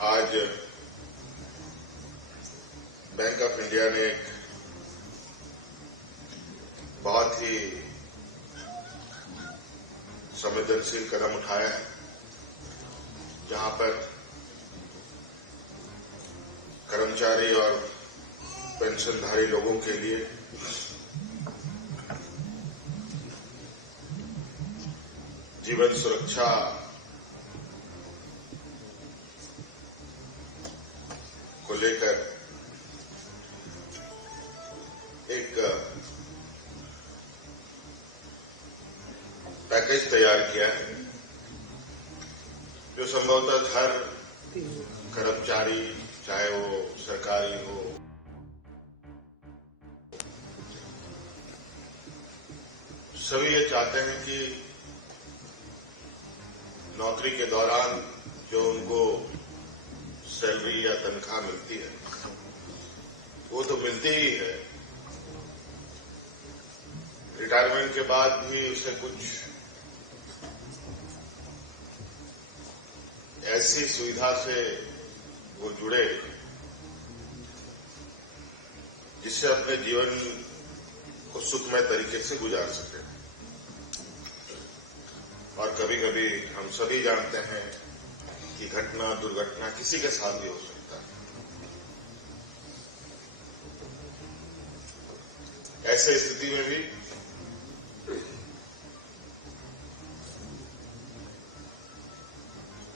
आज bank of India ने एक बहुत ही संवेदनशील कदम उठाया है, जहां पर कर्मचारी और पेंशनधारी लोगों के लिए जीवन सुरक्षा को लेकर एक पैकेज तैयार किया है, जो संभवतः हर कर्मचारी, चाहे वो सरकारी हो, सभी ये चाहते हैं कि नौकरी के दौरान जो उनको सैलरी या तनख्वाह मिलती है वो तो मिलती ही है, रिटायरमेंट के बाद भी उसे कुछ ऐसी सुविधा से वो जुड़े जिससे अपने जीवन को सुखमय तरीके से गुजार सके। और कभी कभी हम सभी जानते हैं कि घटना दुर्घटना किसी के साथ भी हो सकता है। ऐसे स्थिति में भी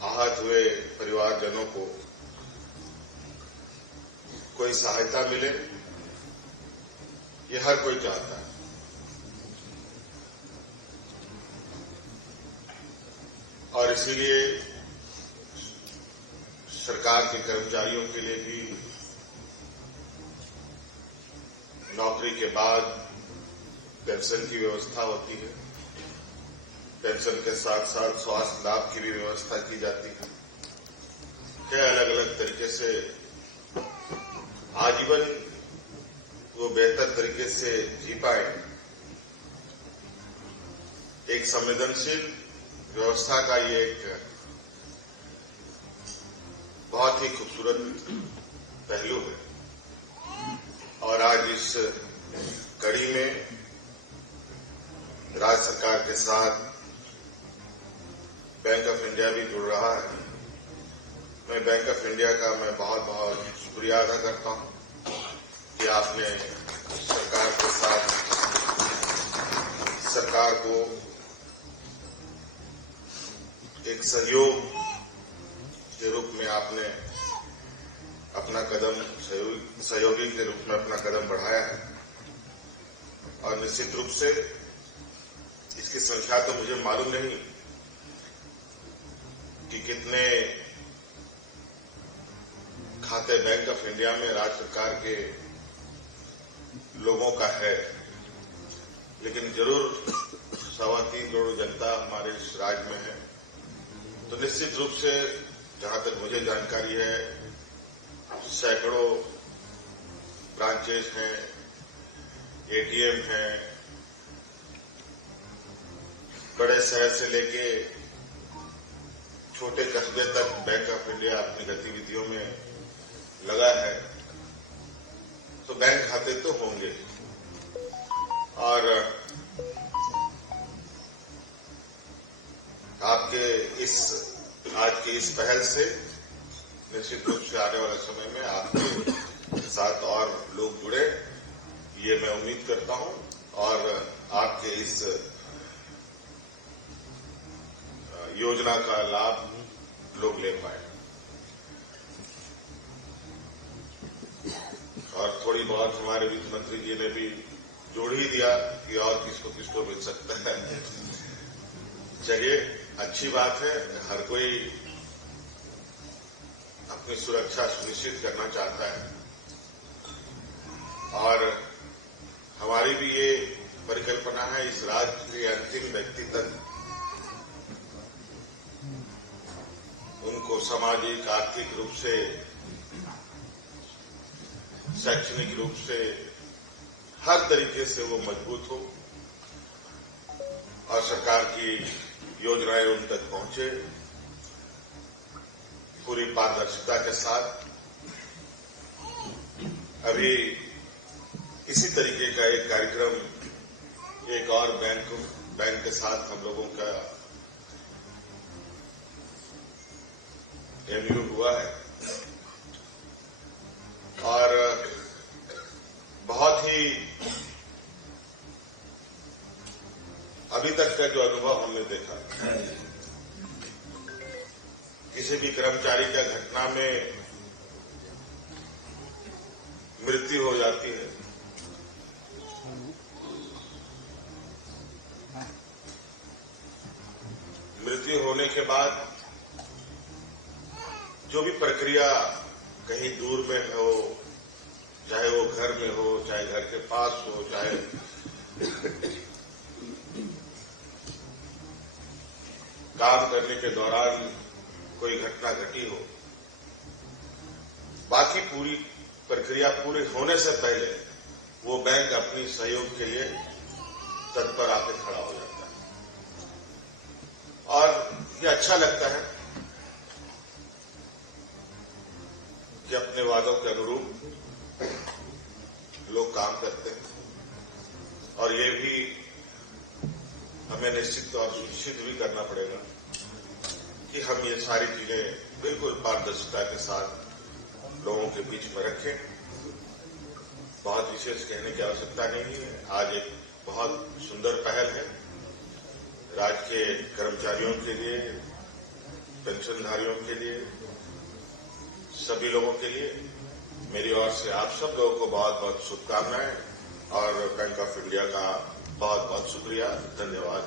आहत हुए परिवारजनों को कोई सहायता मिले, ये हर कोई चाहता है। और इसीलिए सरकार के कर्मचारियों के लिए भी नौकरी के बाद पेंशन की व्यवस्था होती है। पेंशन के साथ साथ स्वास्थ्य लाभ की भी व्यवस्था की जाती है। क्या अलग अलग तरीके से आजीवन वो बेहतर तरीके से जी पाए, एक संवेदनशील व्यवस्था का ये एक बहुत ही खूबसूरत पहलू है। और आज इस कड़ी में राज्य सरकार के साथ बैंक ऑफ इंडिया भी जुड़ रहा है। मैं बैंक ऑफ इंडिया का बहुत बहुत शुक्रिया अदा करता हूं कि आपने सरकार के साथ सरकार को एक सहयोग के रूप में आपने अपना कदम सहयोगी के रूप में अपना कदम बढ़ाया है। और निश्चित रूप से इसकी संख्या तो मुझे मालूम नहीं कि कितने खाते बैंक ऑफ इंडिया में राज्य सरकार के लोगों का है, लेकिन जरूर 3.25 करोड़ जनता हमारे इस राज्य में है। तो निश्चित रूप से जहां तक मुझे जानकारी है, सैकड़ों ब्रांचेस हैं, एटीएम हैं, बड़े शहर से लेके छोटे कस्बे तक बैंक ऑफ इंडिया अपनी गतिविधियों में लगा है। तो बैंक खाते तो होंगे। और आपके आज के इस पहल से निश्चित रूप से आने वाले समय में आपके साथ और लोग जुड़े, ये मैं उम्मीद करता हूं। और आपके इस योजना का लाभ लोग ले पाए। और थोड़ी बहुत हमारे वित्त मंत्री जी ने भी जोड़ ही दिया कि और किसको मिल सकता है। चलिए, अच्छी बात है। हर कोई अपनी सुरक्षा सुनिश्चित करना चाहता है और हमारी भी ये परिकल्पना है इस राज्य के अंतिम व्यक्ति तक उनको सामाजिक, आर्थिक रूप से, शैक्षणिक रूप से, हर तरीके से वो मजबूत हो और सरकार की योजनाएं उन तक पहुंचे। पूरी पारदर्शिता के साथ अभी इसी तरीके का एक कार्यक्रम एक और बैंक के साथ हम लोगों का एमयू हुआ है और बहुत ही अभी तक का जो अनुभव हमने देखा, किसी भी कर्मचारी का घटना में मृत्यु हो जाती है, मृत्यु होने के बाद जो भी प्रक्रिया कहीं दूर में हो, चाहे वो घर में हो, चाहे घर के पास हो, चाहे काम करने के दौरान कोई घटना घटी हो, बाकी पूरी प्रक्रिया पूरी होने से पहले वो बैंक अपनी सहयोग के लिए तत्पर आकर खड़ा हो जाता है और ये अच्छा लगता है कि अपने वादों के अनुरूप लोग काम करते हैं और ये भी हमें निश्चित और सुनिश्चित भी करना पड़ेगा कि हम ये सारी चीजें बिल्कुल पारदर्शिता के साथ लोगों के बीच में रखें। बहुत विशेष कहने की आवश्यकता नहीं है। आज एक बहुत सुंदर पहल है राज्य के कर्मचारियों के लिए, पेंशनधारियों के लिए, सभी लोगों के लिए मेरी ओर से आप सब लोगों को बहुत बहुत शुभकामनाएं और बैंक ऑफ इंडिया का बहुत बहुत शुक्रिया, धन्यवाद।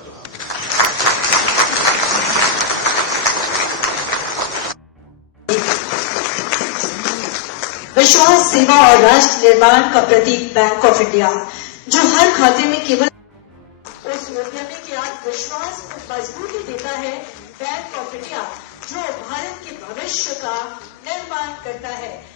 विश्वास, सेवा और राष्ट्र निर्माण का प्रतीक बैंक ऑफ इंडिया, जो हर खाते में केवल उस उद्यमी के आत्मविश्वास को मजबूती देता है। बैंक ऑफ इंडिया जो भारत के भविष्य का निर्माण करता है।